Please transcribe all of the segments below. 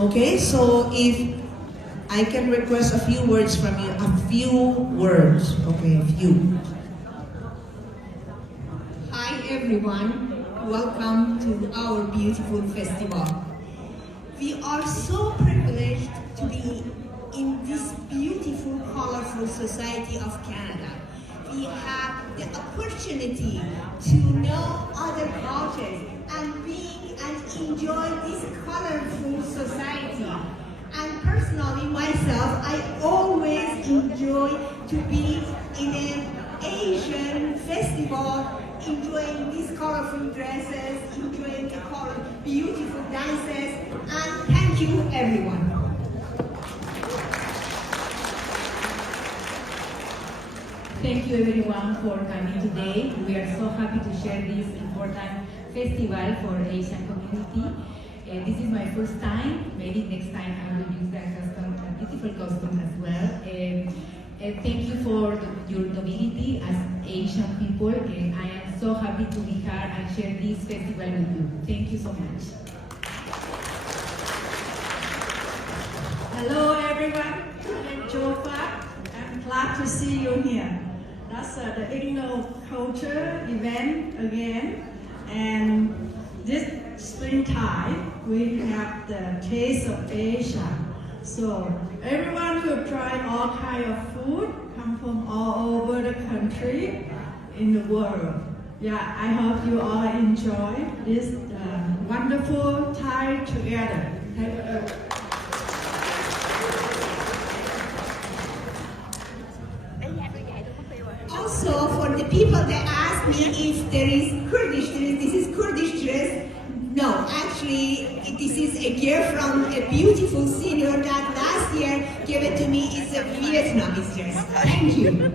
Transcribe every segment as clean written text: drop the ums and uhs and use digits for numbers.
Okay, so if I can request a few words from you, a few words, okay, a few. Hi everyone, welcome to our beautiful festival. We are so privileged to be in this beautiful, colorful society of Canada. We have the opportunity to know other cultures and being and enjoy this colorful society. And personally, myself, I always enjoy to be in an Asian festival, enjoying these colorful dresses, enjoying the beautiful dances, and thank you everyone. Thank you everyone for coming today. We are so happy to share this important festival for Asian community. This is my first time. Maybe next time I will use that custom, a beautiful costume as well. Thank you for your nobility as Asian people. I am so happy to be here and share this festival with you. Thank you so much. Hello everyone, I'm Jofa. I'm glad to see you here. That's the Igno Culture event again. And this springtime, we have the Taste of Asia. So everyone will try all kind of food, come from all over the country in the world. Yeah, I hope you all enjoy this wonderful time together. Thank you. Also, for the people that ask me if there is Kurdish dress, this is Kurdish dress. No, actually, this is a gift from a beautiful senior that last year gave it to me. It's a Vietnamese dress. Thank you.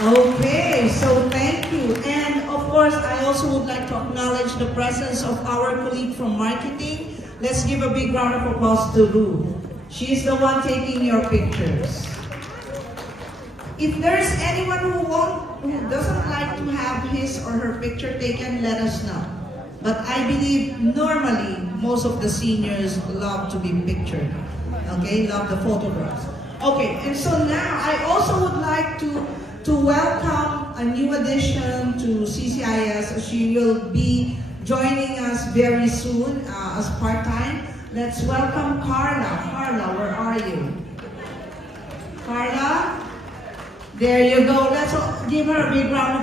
Okay, so thank you. And of course, I also would like to acknowledge the presence of our colleague from marketing. Let's give a big round of applause to Lou. She's the one taking your pictures. If there's anyone who doesn't like to have his or her picture taken, let us know. But I believe normally most of the seniors love to be pictured. Okay, love the photographs. Okay, and so now I also would like to welcome a new addition to CCIS. She will be joining us very soon as part-time. Let's welcome Carla. Carla, where are you? Carla? There you go. Let's give her a big round of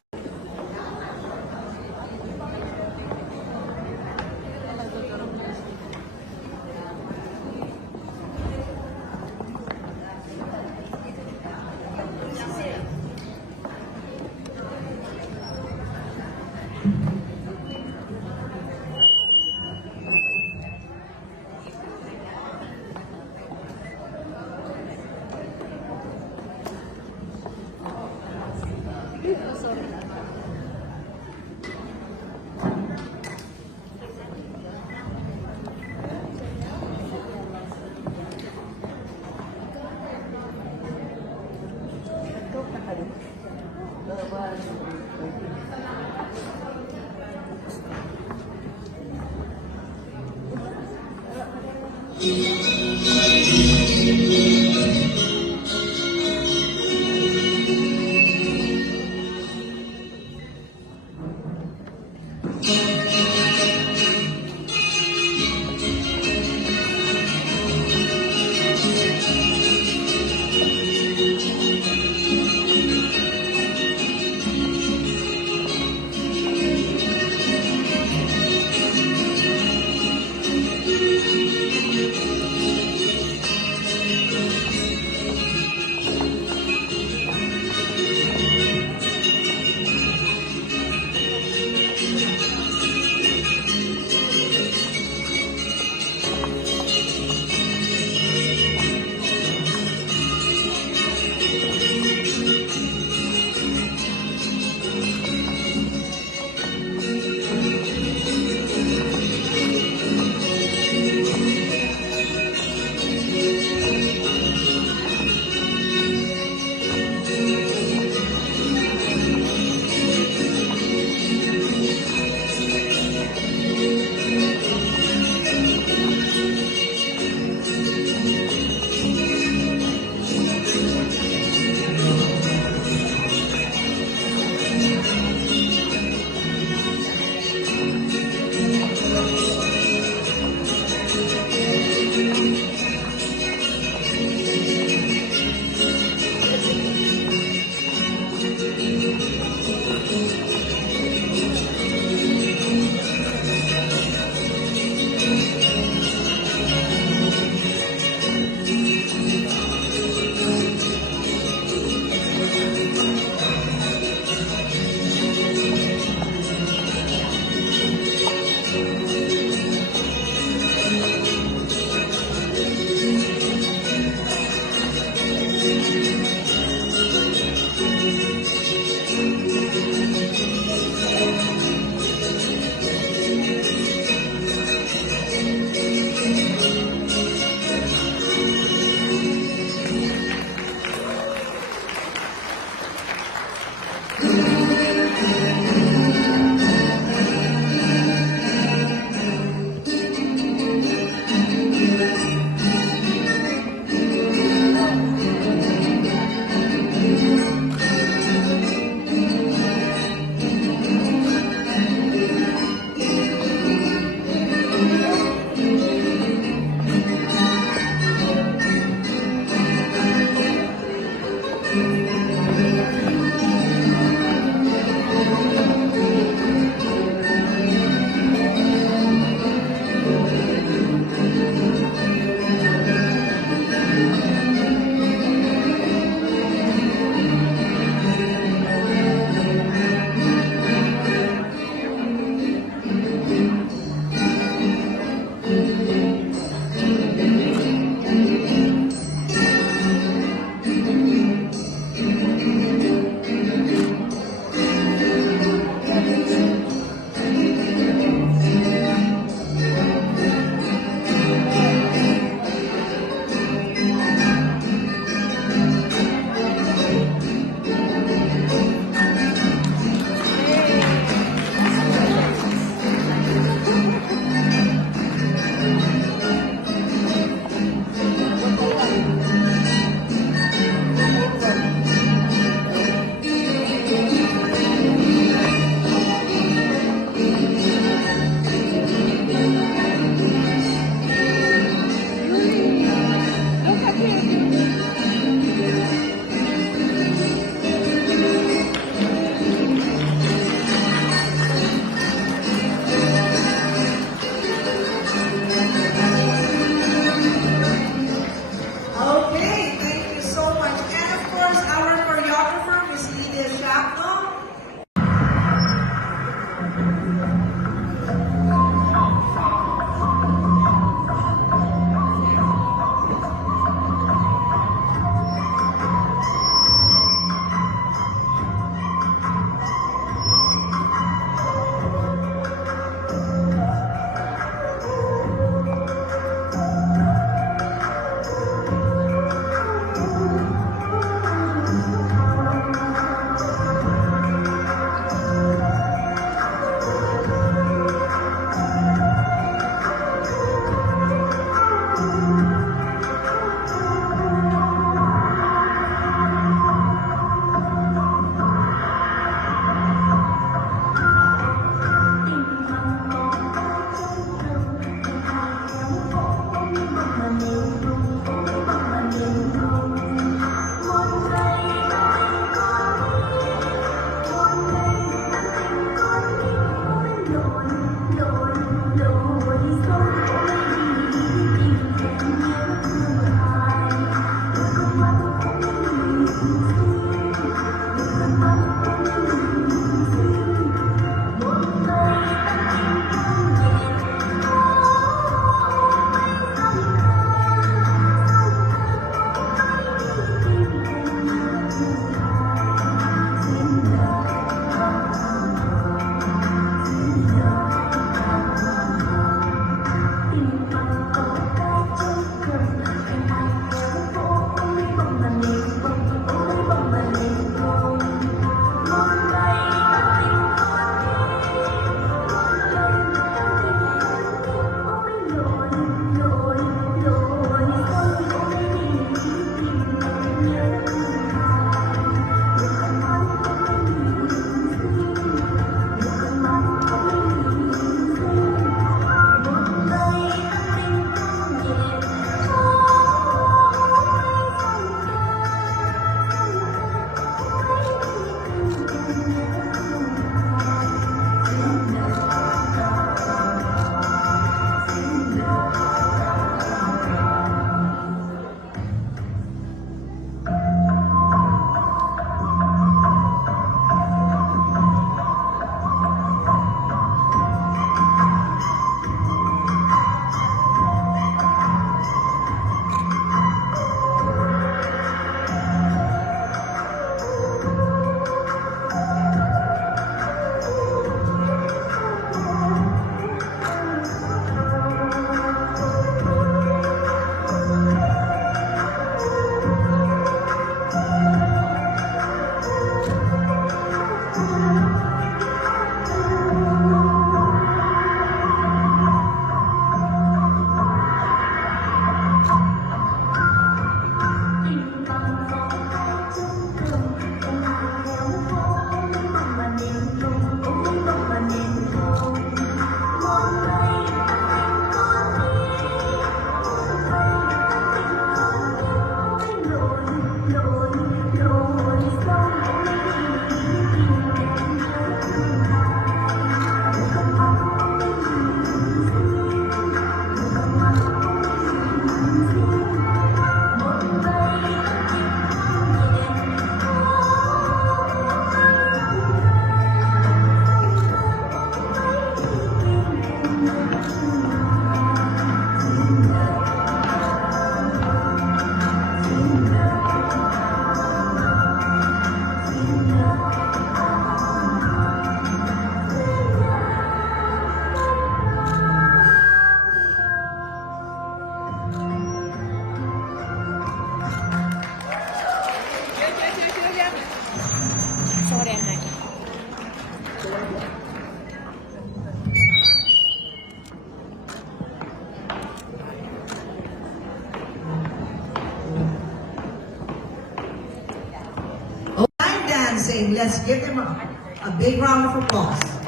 let's give them a big round of applause.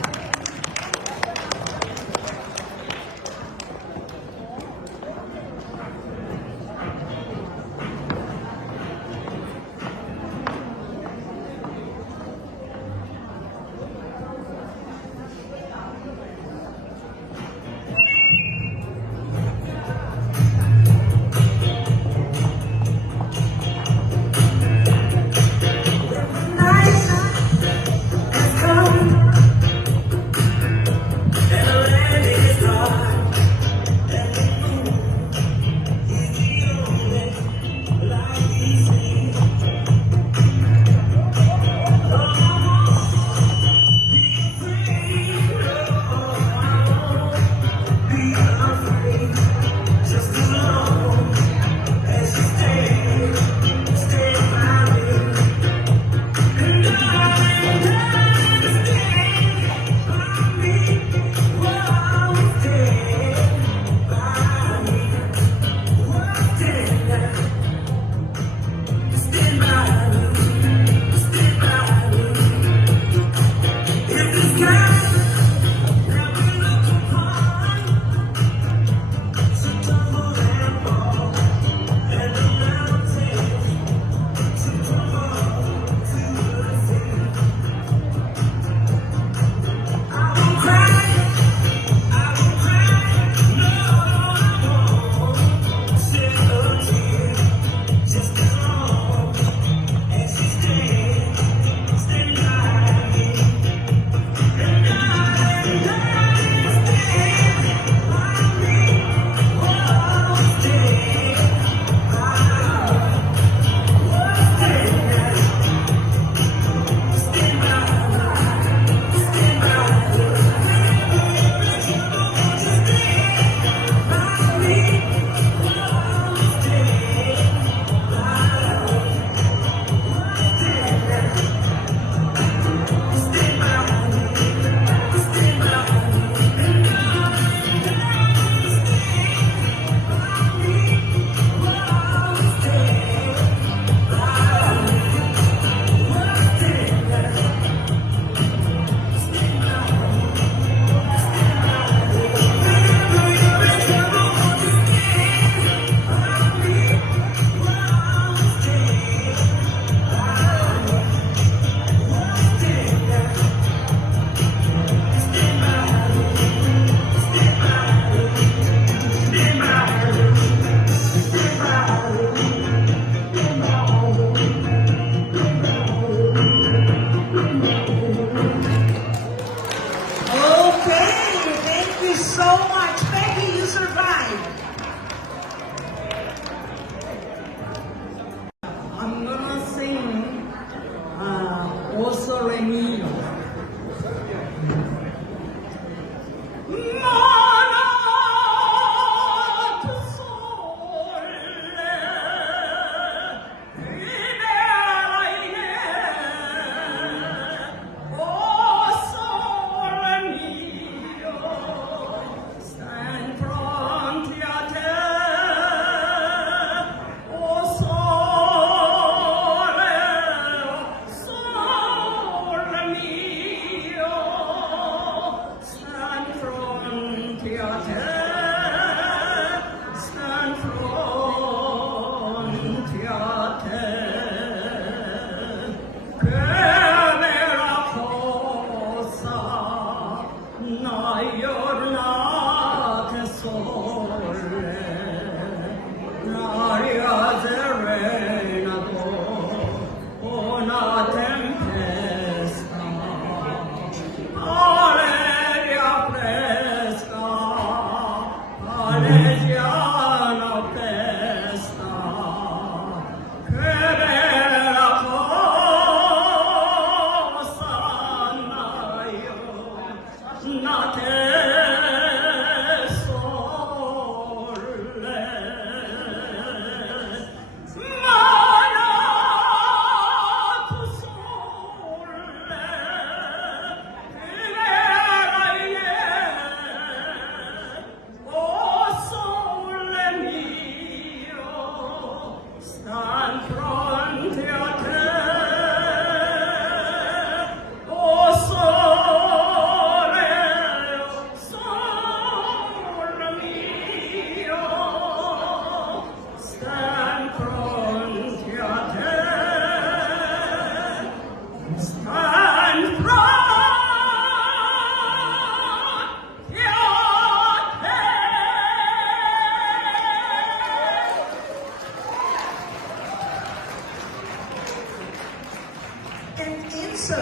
And Inso,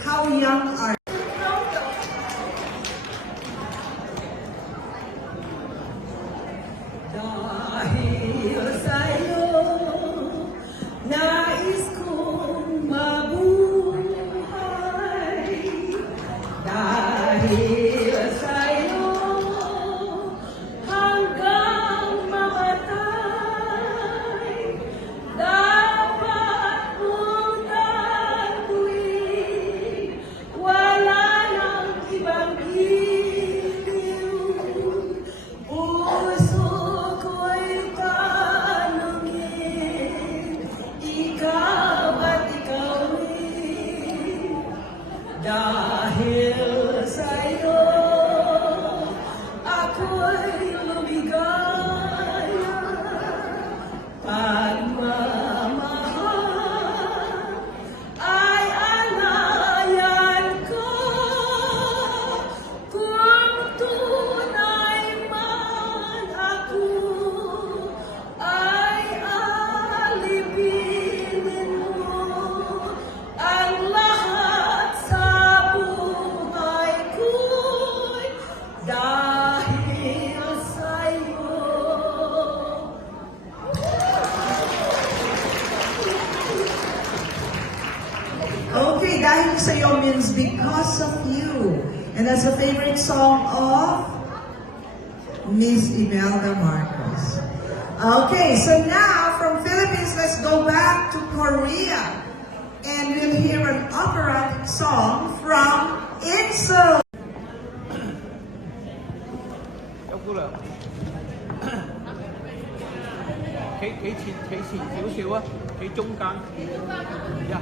how young are you? Dahil sa'yo, nais kong mabuhay. Dahil sa'yo, hanggang mamatay. Dapat mong tanggapin, wala nang ibang giliw. Puso ko'y tanungin, ikaw ba't ikaw rin? Dahil sa'yo, ako'y lumigaya. Pagmamahal ay alayan ko, kung tunay man ako ay alipinin mo ang lahat sa buhay ko'y dahil sa'yo. Okay, dahil sa'yo means because of you. And that's a favorite song of Miss Imelda Marcos. Okay, so now from Philippines, let's go back to Korea. And we'll hear an operatic song from Inso. 有姑娘，企前少少啊，企中間。呀。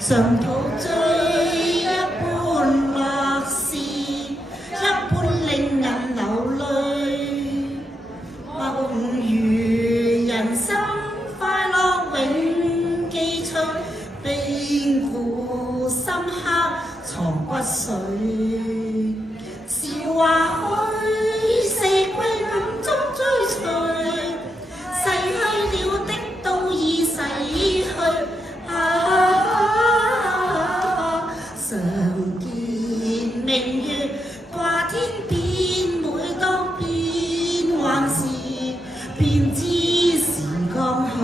常陶醉一般默視，一般令人流淚。夢如人生快樂永記取，冰固深刻藏骨髓。是話虛，四歸暗中追隨，逝去了的都已逝去。常見明月掛天邊，每當變幻時，便知時光去。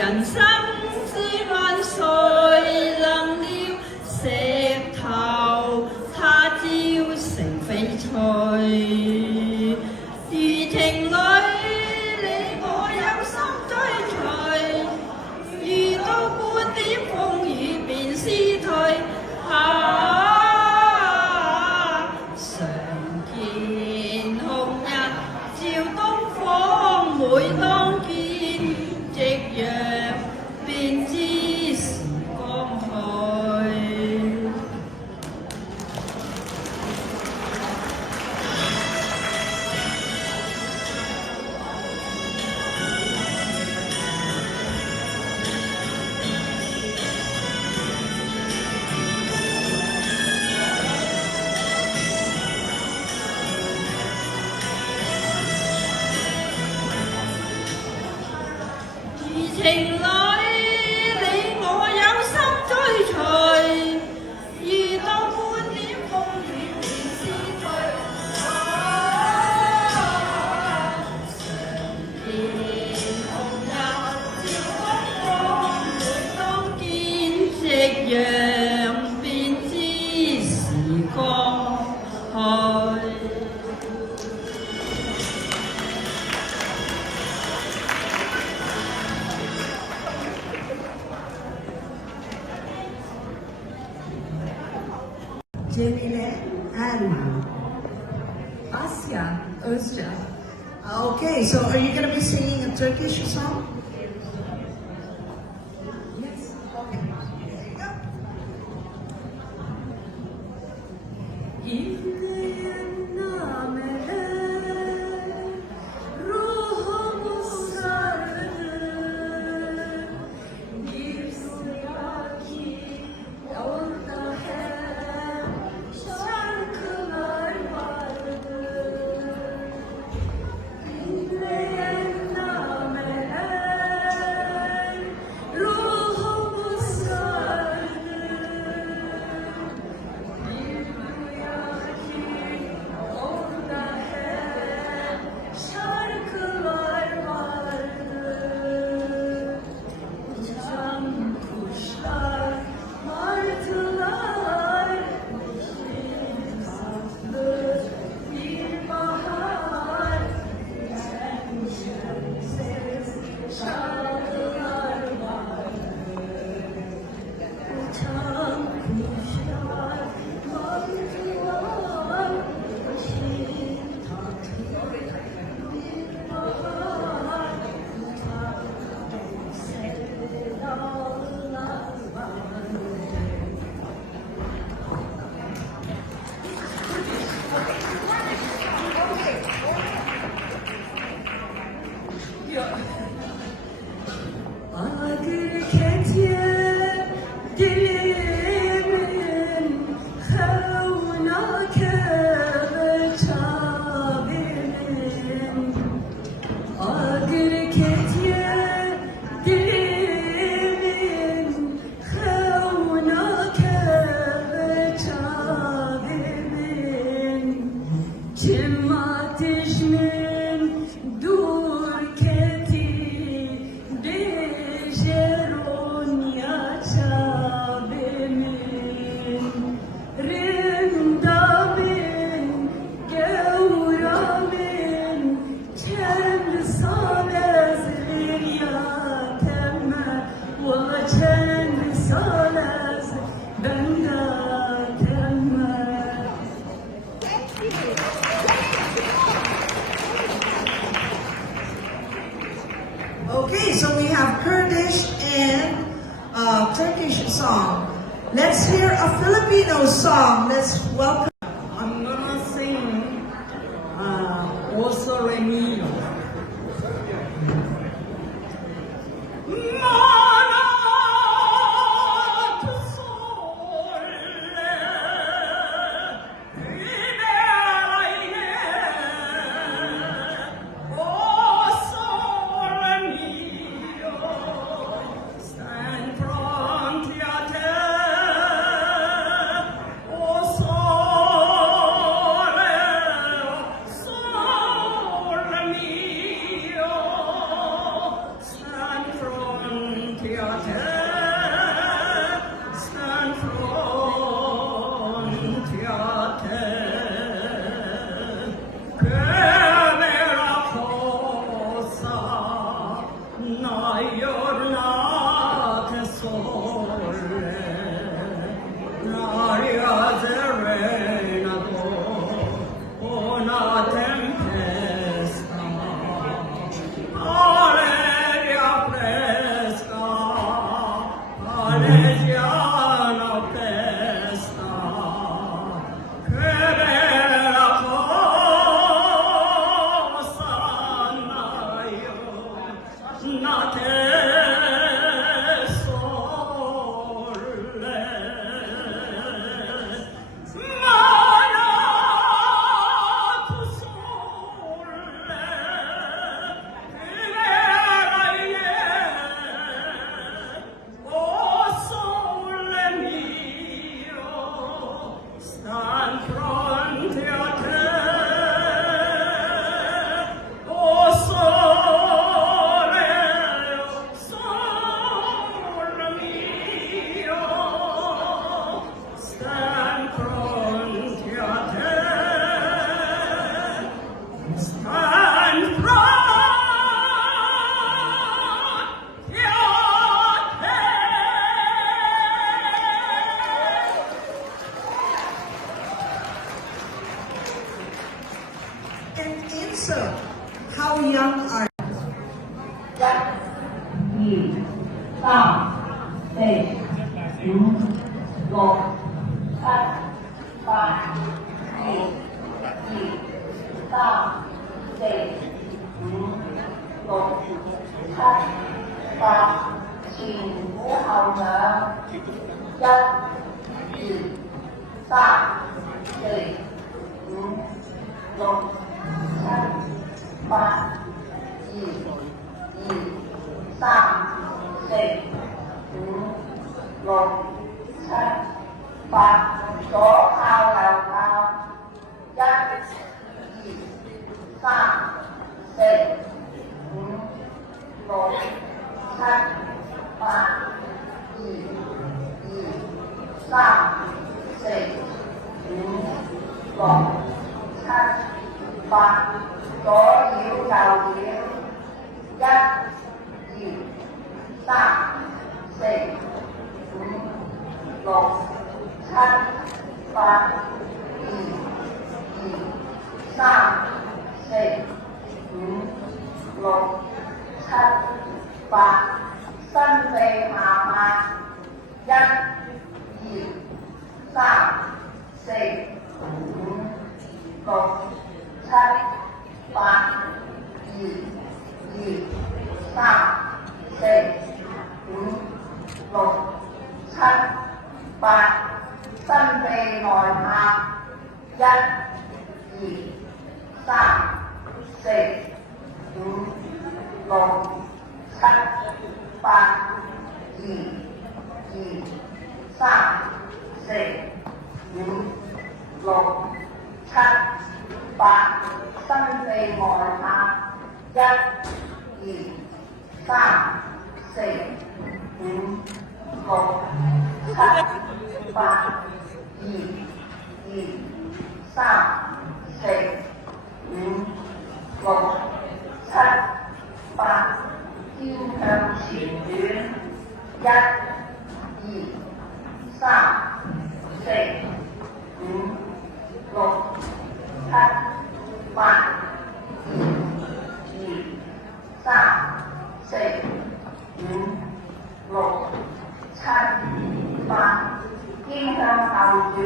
人生之萬誰能料，石頭他朝成翡翠。如情侶，你我有心追隨，遇到半點風雨便思退。常見紅日照東方，每當見夕陽便知時光去。情侶，你我有心追隨，遇到半點風雨便思退。常見紅日照東方，每當見夕陽便知時光去。Erman. Asya Özca. Okay, so are you gonna be singing a Turkish song? Yes. İnleyen nameler ruhumu sardı. Bir suya ki orada hep şarkılar vardı. İnleyen nameler ruhumu sardı. Bir rüya ki orada hep şarkılar vardı. Uçan kuşlar, martılar, tatlı bir bahar, ses şarkılar vardı. Uçan kuşlar, martılar, tatlı bir bahar, sevdalılar vardı. Agirketiye dilimin hevnake ve çabimin. Agirketiye dilimin hevnake ve çabimin. Çim ateşmin dur keti dejeron yaşabemin. Rindamin gevramin kem salezlir yatemme ve kem salez bendatemme. Okay, so we have Kurdish and Turkish song. Let's hear a Filipino song. Let's welcome. I'm gonna sing Also Remio. Oh, insert. How young are 1、2、3、4、5、6、7、8、2、2、3、4、5、6、7、8，前俯後仰，1、2、3、4、5、6、7、8、2、2、3、4、5、6、7、8，左靠右靠，1、2、3、4、5、6、7、8、2、2、3、4、5、6、7、8，左繞右繞，1、2、3、4、5、6、7、8、2、2、3、4、5、6、7、8，伸臂下拍，1、2、3、4、5、6、7、8、2、2、3、4、5、6、7、8，伸臂內拍，1、2、3、4、5、6、7、8、2、2、3、4、5、6、7、8，伸臂外拍，1、2、3、4、5、6、7、8、2、2、3、4、5、6、7、8，肩向前轉，1、2、3、4、5、6、7、8、2、2、3、4、5、6、7、8，肩向後轉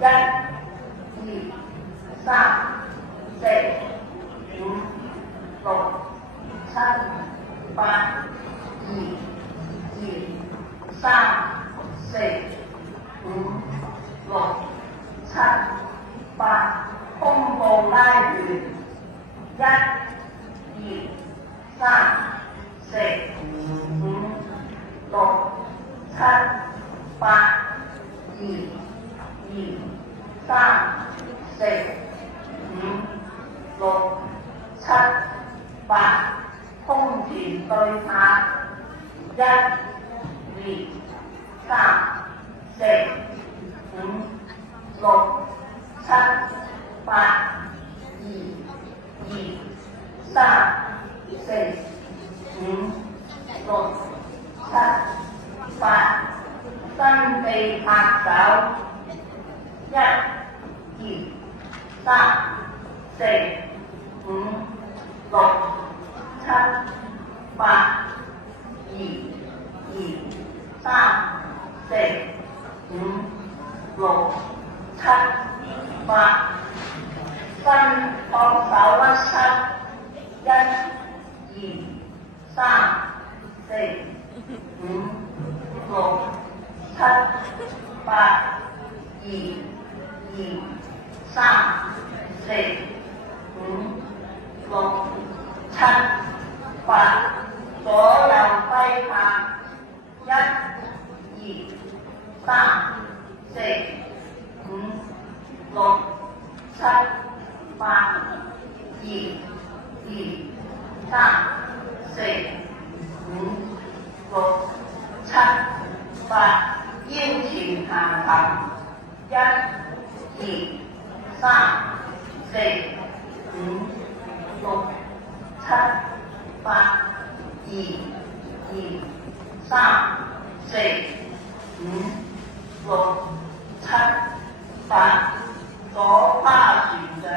，1、2、3、4、5、6、7、8、2、2、3、4、5、6、7、8，胸部拉圓，1、2、3、4、5、6、7、8、2、2、3、4、5、6、7、8，胸前對拍，1、2、3、4、5、6、7、8、2、2、3、4、5、6、7、8，伸臂拍手，1、2、3、4、5、6、7、8、2、2、3、4、5、6、7、8，伸雙手屈膝，1、2、3、4、5、6、7、8、2、2、3、4、5、6、7、8，左右揮拍，1、2、3、4、5、6、7、8、2、2、3、4、5、6、7、8，腰前行擒，1、2、3、4、5、6、7、8、2、2、3、4、5、6、7、8，左胯旋掌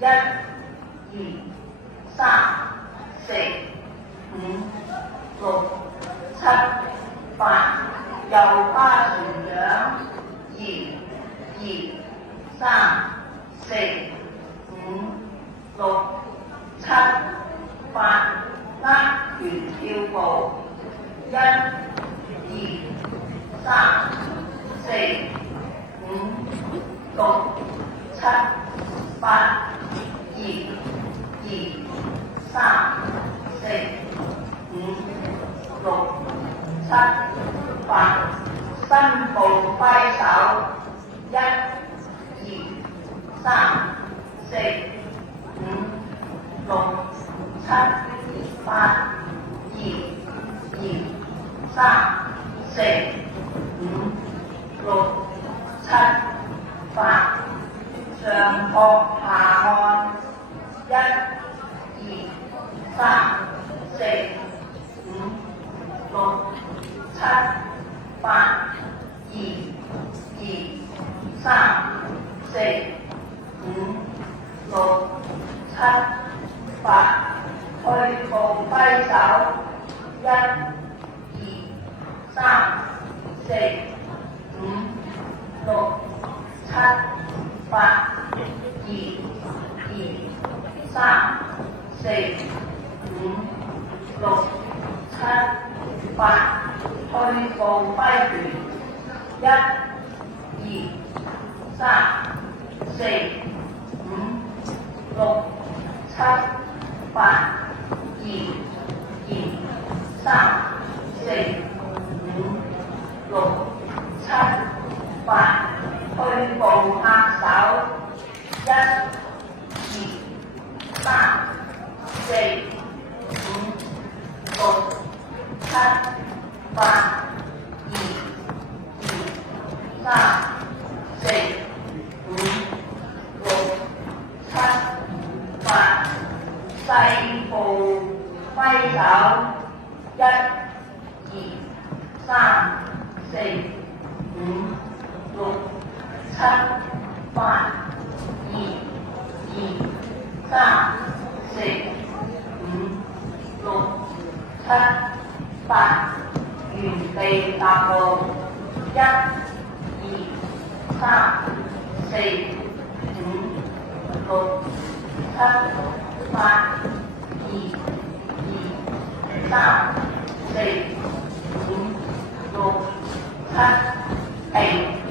，1、4、5、3、4、5、6、7、8